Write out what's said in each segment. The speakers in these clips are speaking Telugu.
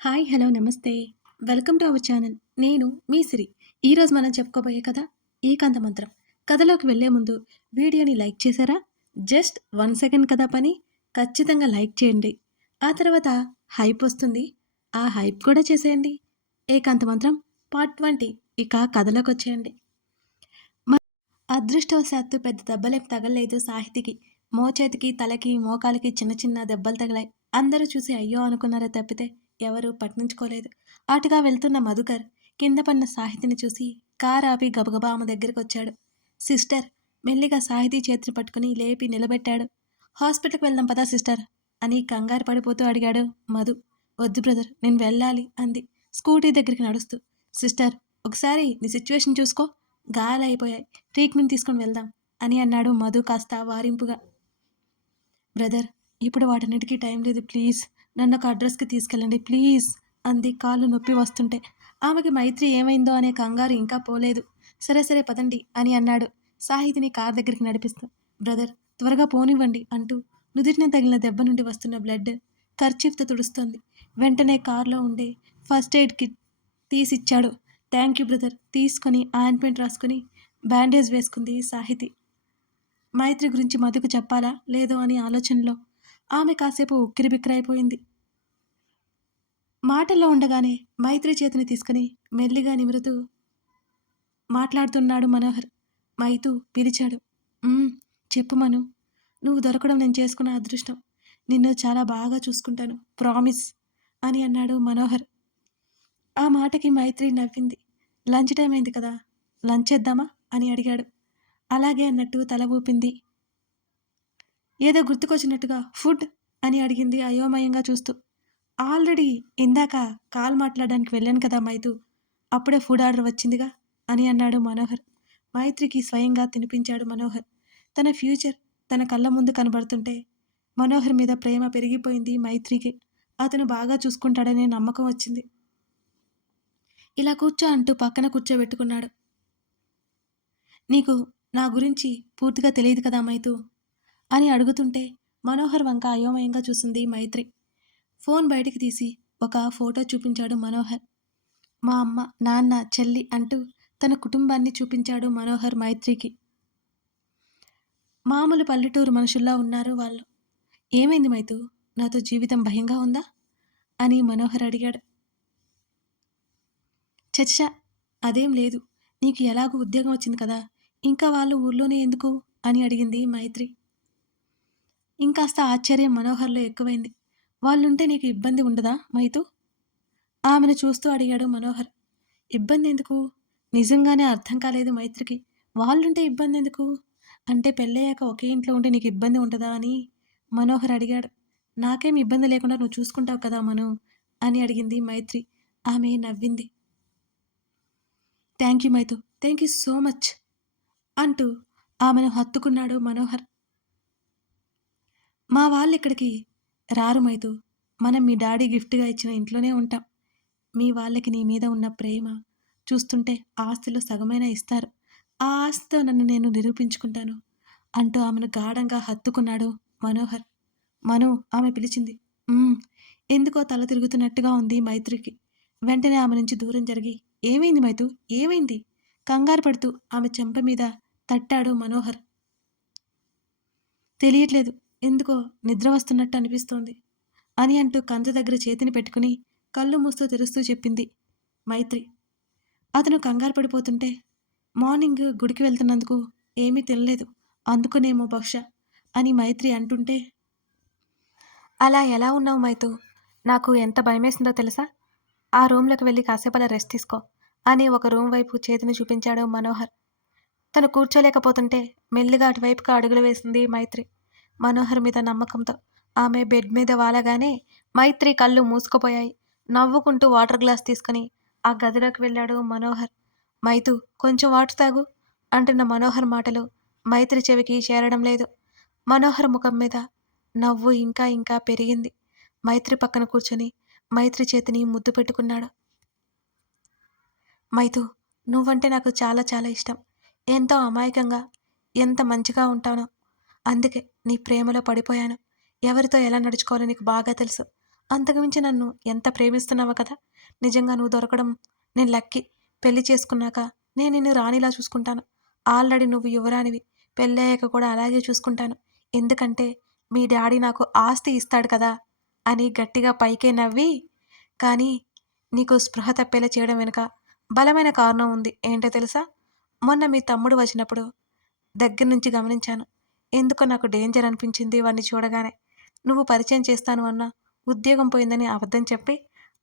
హాయ్ హలో నమస్తే. Welcome to our channel. నేను మీ సిరి. ఈరోజు మనం చెప్పుకోబోయే కథ ఏకాంత మంత్రం. కథలోకి వెళ్ళే ముందు వీడియోని లైక్ చేశారా? జస్ట్ 1 సెకండ్ కదా పని. ఖచ్చితంగా లైక్ చేయండి. ఆ తర్వాత హైప్ వస్తుంది. ఆ హైప్ కూడా చేసేయండి. ఏకాంత మంత్రం పార్ట్ 20. ఇక కథలోకి వచ్చేయండి. అదృష్టవశాత్తు పెద్ద దెబ్బలేం తగలలేదు సాహితికి. మోచేతికి, తలకి, మోకాలికి చిన్న చిన్న దెబ్బలు తగిలాయి. అందరూ చూసి అయ్యో అనుకున్నారే తప్పితే ఎవరూ పట్టించుకోలేదు. అటుగా వెళ్తున్న మధుకర్ కింద పడిన సాహితిని చూసి కారు ఆపి గబగబా ఆమె దగ్గరికొచ్చాడు. సిస్టర్ మెల్లిగా సాహితీ చేతిని పట్టుకుని లేపి నిలబెట్టాడు. హాస్పిటల్కి వెళ్దాం పదా సిస్టర్ అని కంగారు పడిపోతూ అడిగాడు మధు. వద్దు బ్రదర్ నేను వెళ్ళాలి అంది స్కూటీ దగ్గరికి నడుస్తూ. సిస్టర్ ఒకసారి నీ సిచ్యువేషన్ చూసుకో, గాయాలైపోయాయి, ట్రీట్మెంట్ తీసుకొని వెళ్దాం అని అన్నాడు మధు కాస్త వారింపుగా. బ్రదర్ ఇప్పుడు వాటన్నిటికీ టైం లేదు, ప్లీజ్ నన్ను ఒక అడ్రస్కి తీసుకెళ్ళండి ప్లీజ్ అంది కాళ్ళు నొప్పి వస్తుంటే. ఆమెకి మైత్రి ఏమైందో అనే కంగారు ఇంకా పోలేదు. సరే సరే పదండి అని అన్నాడు సాహితిని కార్ దగ్గరికి నడిపిస్తూ. బ్రదర్ త్వరగా పోనివ్వండి అంటూ నుదిటిన తగిలిన దెబ్బ నుండి వస్తున్న బ్లడ్ కర్చీఫ్తో తుడుస్తోంది. వెంటనే కార్లో ఉండే ఫస్ట్ ఎయిడ్ కిట్ తీసిచ్చాడు. థ్యాంక్ యూ బ్రదర్ తీసుకొని ఆయింట్మెంట్ రాసుకుని బ్యాండేజ్ వేసుకుంది సాహితి. మైత్రి గురించి మధుకు చెప్పాలా లేదో అని ఆలోచనలో ఆమె కాసేపు ఉక్కిరిబిక్కిరైపోయింది. మాటల్లో ఉండగానే మైత్రి చేతిని తీసుకుని మెల్లిగా నిమురుతూ మాట్లాడుతున్నాడు మనోహర్. మైతు పిలిచాడు. చెప్పు మను, నువ్వు దొరకడం నేను చేసుకున్న అదృష్టం. నిన్ను చాలా బాగా చూసుకుంటాను ప్రామిస్ అని అన్నాడు మనోహర్. ఆ మాటకి మైత్రి నవ్వింది. లంచ్ టైం అయింది కదా, లంచ్ చేద్దామా అని అడిగాడు. అలాగే అన్నట్టు తల ఊపింది. ఏదో గుర్తుకొచ్చినట్టుగా ఫుడ్ అని అడిగింది అయోమయంగా చూస్తూ. ఆల్రెడీ ఇందాక కాల్ మాట్లాడడానికి వెళ్ళాను కదా మైతు, అప్పుడే ఫుడ్ ఆర్డర్ వచ్చిందిగా అని అన్నాడు మనోహర్. మైత్రికి స్వయంగా తినిపించాడు మనోహర్. తన ఫ్యూచర్ తన కళ్ళ ముందు కనబడుతుంటే మనోహర్ మీద ప్రేమ పెరిగిపోయింది మైత్రికి. అతను బాగా చూసుకుంటాడనే నమ్మకం వచ్చింది. ఇలా కూర్చో అంటూ పక్కన కూర్చోబెట్టుకున్నాడు. నీకు నా గురించి పూర్తిగా తెలియదు కదా మైతు అని అడుగుతుంటే మనోహర్ వంక అయోమయంగా చూసింది మైత్రి. ఫోన్ బయటికి తీసి ఒక ఫోటో చూపించాడు మనోహర్. మా అమ్మ, నాన్న, చెల్లి అంటూ తన కుటుంబాన్ని చూపించాడు మనోహర్ మైత్రికి. మామూలు పల్లెటూరు మనుషుల్లా ఉన్నారు వాళ్ళు. ఏమైంది మైతు, నాతో జీవితం భయంగా ఉందా అని మనోహర్ అడిగాడు. చచ్చా అదేం లేదు, నీకు ఎలాగూ ఉద్యోగం వచ్చింది కదా, ఇంకా వాళ్ళు ఊర్లోనే ఎందుకు అని అడిగింది మైత్రి. ఇంకాస్త ఆశ్చర్యం మనోహర్లో ఎక్కువైంది. వాళ్ళుంటే నీకు ఇబ్బంది ఉండదా మైతు ఆమెను చూస్తూ అడిగాడు మనోహర్. ఇబ్బంది ఎందుకు? నిజంగానే అర్థం కాలేదు మైత్రికి. వాళ్ళుంటే ఇబ్బంది ఎందుకు అంటే పెళ్ళయ్యాక ఒకే ఇంట్లో ఉంటే నీకు ఇబ్బంది ఉంటుందా అని మనోహర్ అడిగాడు. నాకేం ఇబ్బంది లేకుండా నువ్వు చూసుకుంటావు కదా మను అని అడిగింది మైత్రి. ఆమె నవ్వింది. Thank you Maithu, thank you so much అంటూ ఆమెను హత్తుకున్నాడు మనోహర్. మా వాళ్ళు ఇక్కడికి రారు మైతు, మనం మీ డాడీ గిఫ్ట్గా ఇచ్చిన ఇంట్లోనే ఉంటాం. మీ వాళ్ళకి నీ మీద ఉన్న ప్రేమ చూస్తుంటే ఆస్తిలో సగమైనా ఇస్తారు. ఆ ఆస్తితో నన్ను నేను నిరూపించుకుంటాను అంటూ ఆమెను గాఢంగా హత్తుకున్నాడు మనోహర్. మను ఆమె పిలిచింది. ఎందుకో తల తిరుగుతున్నట్టుగా ఉంది మైత్రికి. వెంటనే ఆమె నుంచి దూరం జరిగి ఏమైంది మైతు, ఏమైంది కంగారు పడుతూ ఆమె చెంప మీద తట్టాడు మనోహర్. తెలియట్లేదు, ఎందుకో నిద్ర వస్తున్నట్టు అనిపిస్తోంది అని అంటూ కంచ దగ్గర చేతిని పెట్టుకుని కళ్ళు మూస్తూ తెరుస్తూ చెప్పింది మైత్రి. అతను కంగారు పడిపోతుంటే మార్నింగ్ గుడికి వెళ్తున్నందుకు ఏమీ తినలేదు, అందుకునేమో బహుశా అని మైత్రి అంటుంటే, అలా ఎలా ఉన్నావు మైతు, నాకు ఎంత భయమేసిందో తెలుసా, ఆ రూమ్లోకి వెళ్ళి కాసేపు అలా రెస్ట్ తీసుకో అని ఒక రూమ్ వైపు చేతిని చూపించాడు మనోహర్. తను కూర్చోలేకపోతుంటే మెల్లిగా అటువైపుగా అడుగులు వేసింది మైత్రి. మనోహర్ మీద నమ్మకంతో ఆమె బెడ్ మీద వాలగానే మైత్రి కళ్ళు మూసుకుపోయాయి. నవ్వుకుంటూ వాటర్ గ్లాస్ తీసుకుని ఆ గదిలోకి వెళ్ళాడు మనోహర్. మైతు కొంచెం వాటర్ తాగు అంటున్న మనోహర్ మాటలు మైత్రి చెవికి చేరడం లేదు. మనోహర్ ముఖం మీద నవ్వు ఇంకా ఇంకా పెరిగింది. మైత్రి పక్కన కూర్చొని మైత్రి చేతిని ముద్దు పెట్టుకున్నాడు. మైతు నువ్వంటే నాకు చాలా చాలా ఇష్టం. ఎంతో అమాయకంగా ఎంత మంచిగా ఉంటానో, అందుకే నీ ప్రేమలో పడిపోయాను. ఎవరితో ఎలా నడుచుకోవాలో నీకు బాగా తెలుసు. అంతకుమించి నన్ను ఎంత ప్రేమిస్తున్నావో కదా! నిజంగా నువ్వు దొరకడం నేను లక్కీ. పెళ్లి చేసుకున్నాక నేను నిన్ను రాణిలా చూసుకుంటాను. ఆల్రెడీ నువ్వు యువరాణివి. పెళ్ళయ్యాక కూడా అలాగే చూసుకుంటాను. ఎందుకంటే మీ డ్యాడీ నాకు ఆస్తి ఇస్తాడు కదా! అని గట్టిగా పైకే నవ్వి, కానీ నీకు స్పృహ తప్పేలా చేయడం వెనుక బలమైన కారణం ఉంది. ఏంటో తెలుసా? మొన్న మీ తమ్ముడు వచ్చినప్పుడు దగ్గర నుంచి గమనించాను. ఎందుకో నాకు డేంజర్ అనిపించింది వాడిని చూడగానే. నువ్వు పరిచయం చేస్తాను అన్నా ఉద్యోగం పోయిందని అబద్ధం చెప్పి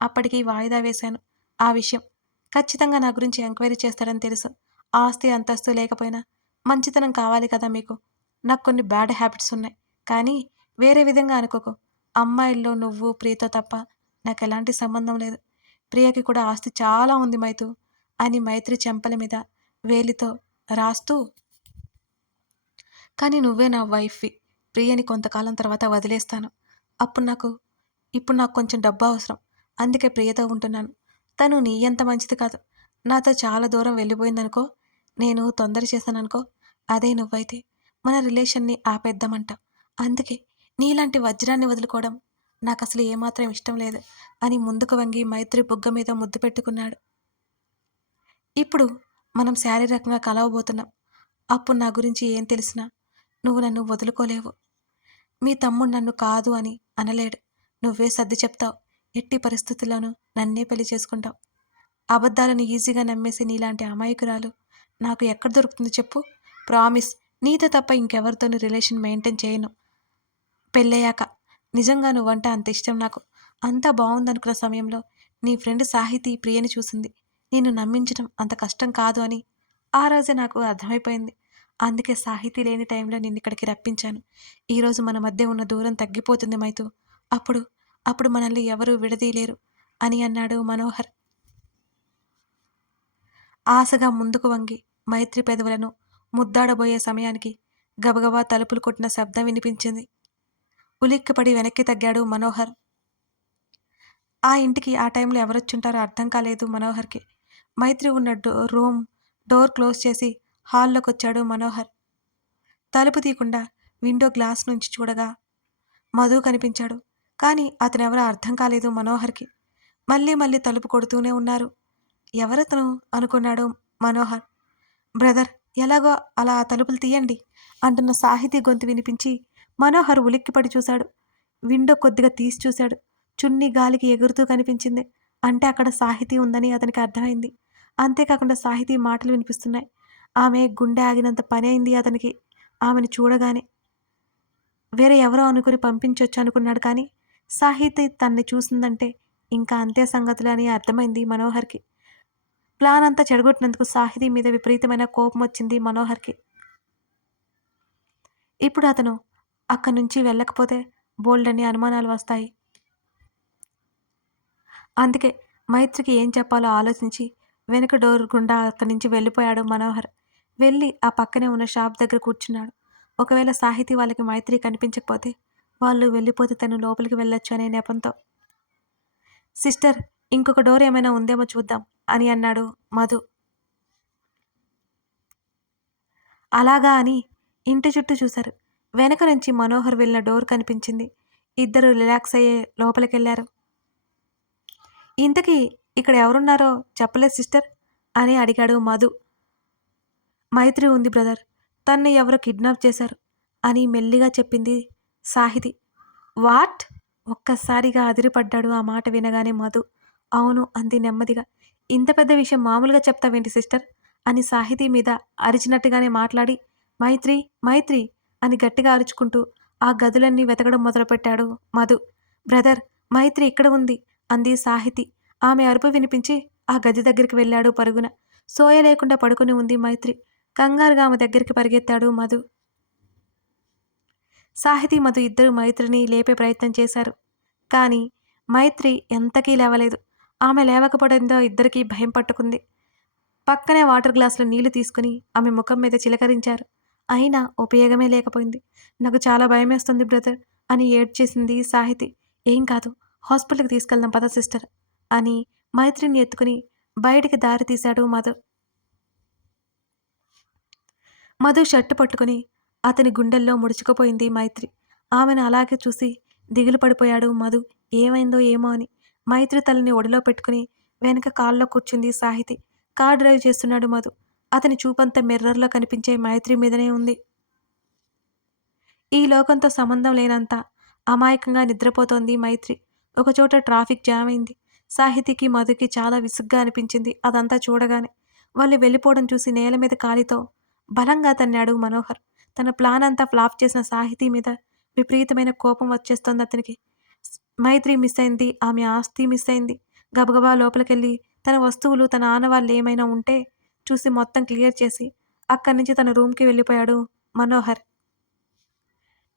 అప్పటికి వాయిదా వేశాను ఆ విషయం. ఖచ్చితంగా నా గురించి ఎంక్వైరీ చేస్తాడని తెలుసు. ఆస్తి, అంతస్తు లేకపోయినా మంచితనం కావాలి కదా మీకు. నాకు కొన్ని బ్యాడ్ హ్యాబిట్స్ ఉన్నాయి. కానీ వేరే విధంగా అనుకోకు. అమ్మాయిల్లో నువ్వు, ప్రియతో తప్ప నాకెలాంటి సంబంధం లేదు. ప్రియకి కూడా ఆస్తి చాలా ఉంది మైతు అని మైత్రి చెంపల మీద వేలితో రాస్తూ, కానీ నువ్వే నా వైఫ్‌వి. ప్రియని కొంతకాలం తర్వాత వదిలేస్తాను. అప్పుడు నాకు ఇప్పుడు నాకు కొంచెం డబ్బు అవసరం. అందుకే ప్రియతో ఉంటున్నాను. తను నీ అంత మంచిది కాదు. నాతో చాలా దూరం వెళ్ళిపోయిందనుకో, నేను తొందర చేశాననుకో, అదే నువ్వైతే మన రిలేషన్‌ని ఆపేద్దామంట. అందుకే నీలాంటి వజ్రాన్ని వదులుకోవడం నాకసలు ఏమాత్రం ఇష్టం లేదు అని ముందుకు వంగి మైత్రి బుగ్గ మీద ముద్దు పెట్టుకున్నాడు. ఇప్పుడు మనం శారీరకంగా కలవబోతున్నాం. అప్పుడు నా గురించి ఏం తెలిసినా నువ్వు నన్ను వదులుకోలేవు. మీ తమ్ముడు నన్ను కాదు అని అనలేడు. నువ్వే సర్ది చెప్తావు. ఎట్టి పరిస్థితుల్లోనూ నన్నే పెళ్లి చేసుకుంటావు. అబద్ధాలను ఈజీగా నమ్మేసి నీలాంటి అమాయకురాలు నాకు ఎక్కడ దొరుకుతుంది చెప్పు? ప్రామిస్, నీతో తప్ప ఇంకెవరితోనూ రిలేషన్ మెయింటైన్ చేయను పెళ్ళయ్యాక. నిజంగా నువ్వంటే అంత ఇష్టం నాకు. అంతా బావుందనుకున్న సమయంలో నీ ఫ్రెండ్ సాహితీ ప్రియని చూసింది. నిన్ను నమ్మించడం అంత కష్టం కాదు అని ఆ రోజే నాకు అర్థమైపోయింది. అందుకే సాహితీ లేని టైంలో నిన్నిక్కడికి రప్పించాను. ఈరోజు మన మధ్య ఉన్న దూరం తగ్గిపోతుంది మైతూ. అప్పుడు అప్పుడు మనల్ని ఎవరూ విడదీయలేరు అని అన్నాడు మనోహర్ ఆశగా ముందుకు వంగి. మైత్రి పెదవులను ముద్దాడబోయే సమయానికి గబగబా తలుపులు కొట్టిన శబ్దం వినిపించింది. ఉలిక్కిపడి వెనక్కి తగ్గాడు మనోహర్. ఆ ఇంటికి ఆ టైంలో ఎవరొచ్చుంటారో అర్థం కాలేదు మనోహర్‌కి. మైత్రి ఉన్న రూమ్ డోర్ క్లోజ్ చేసి హాల్లోకొచ్చాడు మనోహర్. తలుపు తీయకుండా విండో గ్లాస్ నుంచి చూడగా మధు కనిపించాడు. కానీ అతనెవరో అర్థం కాలేదు మనోహర్‌కి. మళ్ళీ మళ్ళీ తలుపు కొడుతూనే ఉన్నారు. ఎవరతను అనుకున్నాడు మనోహర్. బ్రదర్, ఎలాగో అలా ఆ తలుపులు తీయండి అంటున్న సాహితీ గొంతు వినిపించి మనోహర్ ఉలిక్కిపడి చూశాడు. విండో కొద్దిగా తీసి చూశాడు. చున్నీ గాలికి ఎగురుతూ కనిపించింది. అంటే అక్కడ సాహితీ ఉందని అతనికి అర్థమైంది. అంతేకాకుండా సాహితీ మాటలు వినిపిస్తున్నాయి. ఆమె గుండె ఆగినంత పనైంది అతనికి. ఆమెను చూడగానే వేరే ఎవరో అనుకుని పంపించొచ్చు అనుకున్నాడు. కానీ సాహితీ తన్ని చూసిందంటే ఇంకా అంతే సంగతులు అని అర్థమైంది మనోహర్‌కి. ప్లాన్ అంతా చెడగొట్టినందుకు సాహితీ మీద విపరీతమైన కోపమొచ్చింది మనోహర్‌కి. ఇప్పుడు అతను అక్కడి నుంచి వెళ్ళకపోతే బోలెడన్ని అనుమానాలు వస్తాయి. అందుకే మైత్రికి ఏం చెప్పాలో ఆలోచించి వెనక డోర్ గుండా అక్కడి నుంచి వెళ్ళిపోయాడు మనోహర్. వెళ్ళి ఆ పక్కనే ఉన్న షాప్ దగ్గర కూర్చున్నాడు. ఒకవేళ సాహితీ వాళ్ళకి మైత్రి కనిపించకపోతే వాళ్ళు వెళ్ళిపోతే తను లోపలికి వెళ్ళొచ్చు అనే నెపంతో. సిస్టర్, ఇంకొక డోర్ ఏమైనా ఉందేమో చూద్దాం అని అన్నాడు మధు. అలాగా అని ఇంటి చుట్టూ చూశారు. వెనక నుంచి మనోహర్ వెళ్ళిన డోర్ కనిపించింది. ఇద్దరు రిలాక్స్ అయ్యే లోపలికెళ్లారు. ఇంతకీ ఇక్కడ ఎవరున్నారో చెప్పలేదు సిస్టర్ అని అడిగాడు మధు. మైత్రి ఉంది బ్రదర్. తన్ని ఎవరో కిడ్నాప్ చేశారు అని మెల్లిగా చెప్పింది సాహితి. వాట్? ఒక్కసారిగా అదిరిపడ్డాడు ఆ మాట వినగానే మధు. అవును అంది నెమ్మదిగా. ఇంత పెద్ద విషయం మామూలుగా చెప్తావేంటి సిస్టర్ అని సాహితీ మీద అరిచినట్టుగానే మాట్లాడి మైత్రి మైత్రి అని గట్టిగా అరుచుకుంటూ ఆ గదులన్నీ వెతకడం మొదలుపెట్టాడు మధు. బ్రదర్, మైత్రి ఇక్కడ ఉంది అంది సాహితి. ఆమె అరుపు వినిపించి ఆ గది దగ్గరికి వెళ్ళాడు పరుగున. సోయ లేకుండా పడుకుని ఉంది మైత్రి. కంగారుగా ఆమె దగ్గరికి పరిగెత్తాడు మధు. సాహితీ, మధు ఇద్దరూ మైత్రిని లేపే ప్రయత్నం చేశారు. కానీ మైత్రి ఎంతకీ లేవలేదు. ఆమె లేవకపోవడంతో ఇద్దరికీ భయం పట్టుకుంది. పక్కనే వాటర్ గ్లాసులో నీళ్లు తీసుకుని ఆమె ముఖం మీద చిలకరించారు. అయినా ఉపయోగమే లేకపోయింది. నాకు చాలా భయమేస్తుంది బ్రదర్ అని ఏడ్చేసింది సాహితి. ఏం కాదు, హాస్పిటల్కి తీసుకెళ్దాం పద సిస్టర్ అని మైత్రిని ఎత్తుకుని బయటికి దారి తీశాడు మధు. మధు షర్టు పట్టుకుని అతని గుండెల్లో ముడుచుకుపోయింది మైత్రి. ఆమెను అలాగే చూసి దిగులు పడిపోయాడు మధు. ఏమైందో ఏమో అని. మైత్రి తలని ఒడిలో పెట్టుకుని వెనక కారులో కూర్చుంది సాహితి. కార్ డ్రైవ్ చేస్తున్నాడు మధు. అతని చూపంతా మిర్రర్‌లో కనిపించే మైత్రి మీదనే ఉంది. ఈ లోకంతో సంబంధం లేనంత అమాయకంగా నిద్రపోతోంది మైత్రి. ఒకచోట ట్రాఫిక్ జామ్ అయింది. సాహితికి, మధుకి చాలా విసుగ్గా అనిపించింది అదంతా చూడగానే. వాళ్ళు వెళ్ళిపోవడం చూసి నేల మీద కాలితో బలంగా తన్నాడు మనోహర్. తన ప్లాన్ అంతా ఫ్లాప్ చేసిన సాహితీ మీద విపరీతమైన కోపం వచ్చేస్తోంది అతనికి. మైత్రి మిస్ అయింది. ఆమె ఆస్తి మిస్ అయింది. గబగబా లోపలికెళ్ళి తన వస్తువులు, తన ఆనవాళ్ళేమైనా ఉంటే చూసి మొత్తం క్లియర్ చేసి అక్కడి నుంచి తన రూమ్‌కి వెళ్ళిపోయాడు మనోహర్.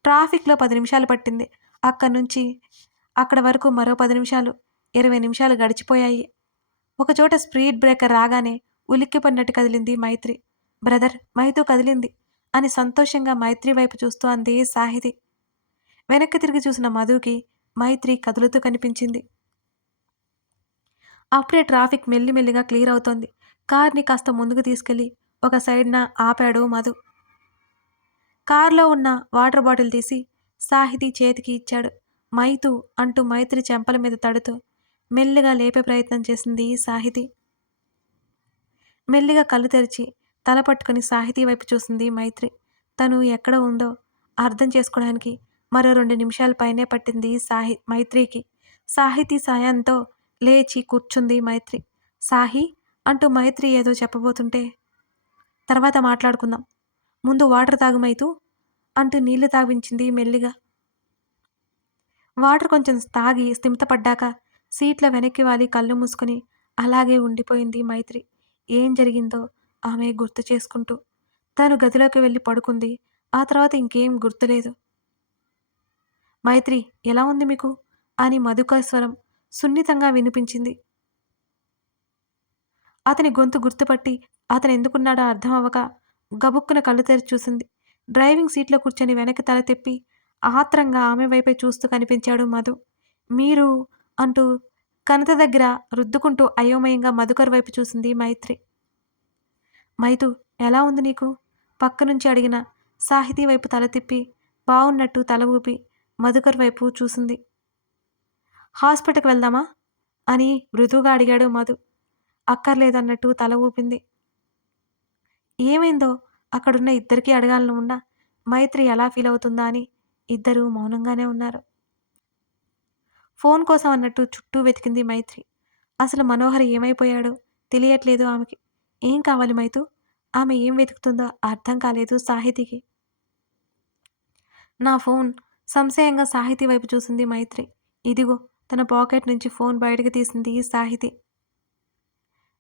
ట్రాఫిక్‌లో 10 నిమిషాలు పట్టింది. అక్కడి నుంచి అక్కడి వరకు మరో 10 నిమిషాలు, 20 నిమిషాలు గడిచిపోయాయి. ఒకచోట స్పీడ్ బ్రేకర్ రాగానే ఉలిక్కిపడినట్టు కదిలింది మైత్రి. బ్రదర్, మైతూ కదిలింది అని సంతోషంగా మైత్రి వైపు చూస్తూ అంది సాహితి. వెనక్కి తిరిగి చూసిన మధుకి మైత్రి కదులుతూ కనిపించింది. అప్పుడే ట్రాఫిక్ మెల్లిమెల్లిగా క్లియర్ అవుతోంది. కార్‌ని కాస్త ముందుకు తీసుకెళ్లి ఒక సైడ్‌న ఆపాడు మధు. కారులో ఉన్న వాటర్ బాటిల్ తీసి సాహితీ చేతికి ఇచ్చాడు. మైతూ అంటూ మైత్రి చెంపల మీద తడుతూ మెల్లిగా లేపే ప్రయత్నం చేసింది సాహితి. మెల్లిగా కళ్ళు తెరిచి తల పట్టుకుని సాహితీ వైపు చూసింది మైత్రి. తను ఎక్కడ ఉందో అర్థం చేసుకోవడానికి మరో 2 నిమిషాల పైనే పట్టింది మైత్రికి. సాహితీ సాయంతో లేచి కూర్చుంది మైత్రి. సాహి అంటూ మైత్రి ఏదో చెప్పబోతుంటే, తర్వాత మాట్లాడుకుందాం. ముందు వాటర్ తాగు మైతూ అంటూ నీళ్లు తాగించింది మెల్లిగా. వాటర్ కొంచెం తాగి స్థిమితపడ్డాక సీట్ల వెనక్కి వాలి కళ్ళు మూసుకుని అలాగే ఉండిపోయింది మైత్రి. ఏం జరిగిందో ఆమె గుర్తు చేసుకుంటూ. తను గదిలోకి వెళ్ళి పడుకుంది. ఆ తర్వాత ఇంకేం గుర్తులేదు. మైత్రి, ఎలా ఉంది మీకు అని మధుకర్ స్వరం సున్నితంగా వినిపించింది. అతని గొంతు గుర్తుపట్టి అతనెందుకున్నాడో అర్థం అవ్వక గబుక్కున కళ్ళు తెరిచి చూసింది. డ్రైవింగ్ సీట్లో కూర్చొని వెనక్కి తల తిప్పి ఆత్రంగా ఆమె వైపే చూస్తూ కనిపించాడు మధు. మీరు అంటూ కణత దగ్గర రుద్దుకుంటూ అయోమయంగా మధుకర్ వైపు చూసింది మైత్రి. మైతూ, ఎలా ఉంది నీకు పక్కనుంచి అడిగిన సాహితీ వైపు తల తిప్పి బావున్నట్టు తల ఊపి మధుకర్ వైపు చూసింది. హాస్పిటల్కి వెళ్దామా అని మృదువుగా అడిగాడు మధు. అక్కర్లేదన్నట్టు తల ఊపింది. ఏమైందో అక్కడున్న ఇద్దరికీ అడగాలని ఉన్నా మైత్రి ఎలా ఫీల్ అవుతుందా అని ఇద్దరూ మౌనంగానే ఉన్నారు. ఫోన్ కోసం అన్నట్టు చుట్టూ వెతికింది మైత్రి. అసలు మనోహర్ ఏమైపోయాడో తెలియట్లేదు ఆమెకి. ఏం కావాలి మైతూ? ఆమె ఏం వెతుకుతుందో అర్థం కాలేదు సాహితికి. నా ఫోన్ సంశయంగా సాహితి వైపు చూసింది మైత్రి. ఇదిగో తన పాకెట్ నుంచి ఫోన్ బయటకు తీసింది సాహితి.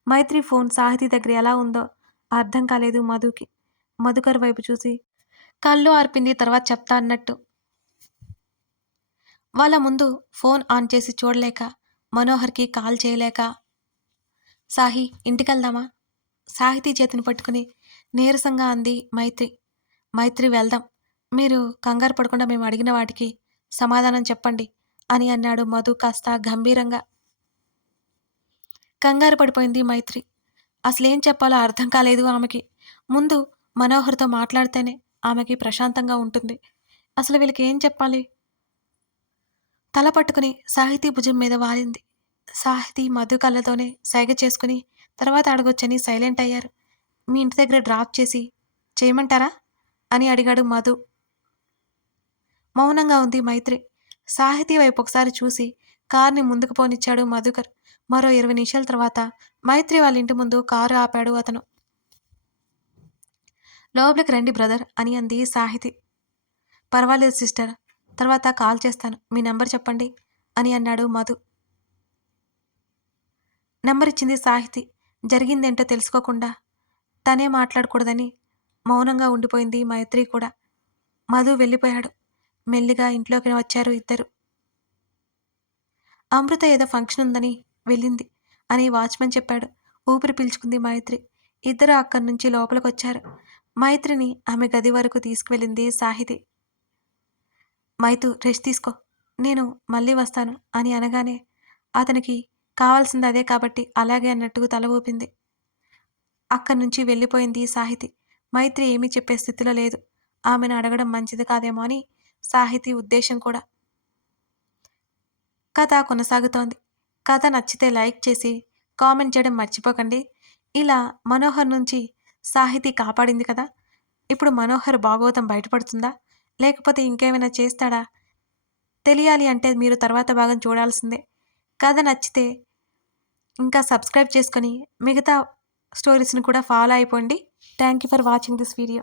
మైత్రి ఫోన్ సాహితి దగ్గర ఎలా ఉందో అర్థం కాలేదు మధుకి. మధుకర్ వైపు చూసి కళ్ళు ఆర్పింది. తర్వాత చెప్తా అన్నట్టు. వాళ్ళ ముందు ఫోన్ ఆన్ చేసి చూడలేక, మనోహర్కి కాల్ చేయలేక, సాహి ఇంటికెళ్దామా సాహితీ చేతిని పట్టుకుని నీరసంగా అంది మైత్రి. మైత్రి, వెళ్దాం. మీరు కంగారు పడకుండా మేము అడిగిన వాటికి సమాధానం చెప్పండి అని అన్నాడు మధు కాస్త గంభీరంగా. కంగారు పడిపోయింది మైత్రి. అసలేం చెప్పాలో అర్థం కాలేదు ఆమెకి. ముందు మనోహర్తో మాట్లాడితేనే ఆమెకి ప్రశాంతంగా ఉంటుంది. అసలు వీళ్ళకి ఏం చెప్పాలి? తల పట్టుకుని సాహితీ భుజం మీద వాలింది. సాహితీ మధు కళ్ళతోనే సైగ చేసుకుని తర్వాత అడగొచ్చని సైలెంట్ అయ్యారు. మీ ఇంటి దగ్గర డ్రాప్ చేసి చేయమంటారా అని అడిగాడు మధు. మౌనంగా ఉంది మైత్రి. సాహితీ వైపు ఒకసారి చూసి కార్ని ముందుకు పోనిచ్చాడు మధుకర్. మరో 20 నిమిషాల తర్వాత మైత్రి వాళ్ళ ఇంటి ముందు కారు ఆపాడు అతను. లోపలికి రండి బ్రదర్ అని అంది సాహితి. పర్వాలేదు సిస్టర్, తర్వాత కాల్ చేస్తాను. మీ నెంబర్ చెప్పండి అని అన్నాడు మధు. నెంబర్ ఇచ్చింది సాహితి. జరిగిందేంటో తెలుసుకోకుండా తనే మాట్లాడకూడదని మౌనంగా ఉండిపోయింది మైత్రి కూడా. మధు వెళ్ళిపోయాడు. మెల్లిగా ఇంట్లోకి వచ్చారు ఇద్దరు. అమృత ఏదో ఫంక్షన్ ఉందని వెళ్ళింది అని వాచ్మెన్ చెప్పాడు. ఊపిరి పీల్చుకుంది మైత్రి. ఇద్దరు అక్కడి నుంచి లోపలికొచ్చారు. మైత్రిని ఆమె గది వరకు తీసుకువెళ్ళింది సాహితి. మైతూ, రెస్ట్ తీసుకో, నేను మళ్ళీ వస్తాను అని అనగానే అతనికి కావాల్సింది అదే కాబట్టి అలాగే అన్నట్టుగా తల ఊపింది. అక్కడి నుంచి వెళ్ళిపోయింది సాహితి. మైత్రి ఏమీ చెప్పే స్థితిలో లేదు. ఆమెను అడగడం మంచిది కాదేమో అని సాహితి ఉద్దేశం కూడా. కథ కొనసాగుతోంది. కథ నచ్చితే లైక్ చేసి కామెంట్ చేయడం మర్చిపోకండి. ఇలా మనోహర్ నుంచి సాహితీ కాపాడింది కదా! ఇప్పుడు మనోహర్ భాగోతం బయటపడుతుందా? లేకపోతే ఇంకేమైనా చేస్తాడా? తెలియాలి అంటే మీరు తర్వాత భాగం చూడాల్సిందే. కథ నచ్చితే ఇంకా సబ్స్క్రైబ్ చేసుకొని మిగతా స్టోరీస్‌ని కూడా ఫాలో అయిపోండి. Thank you for watching this video.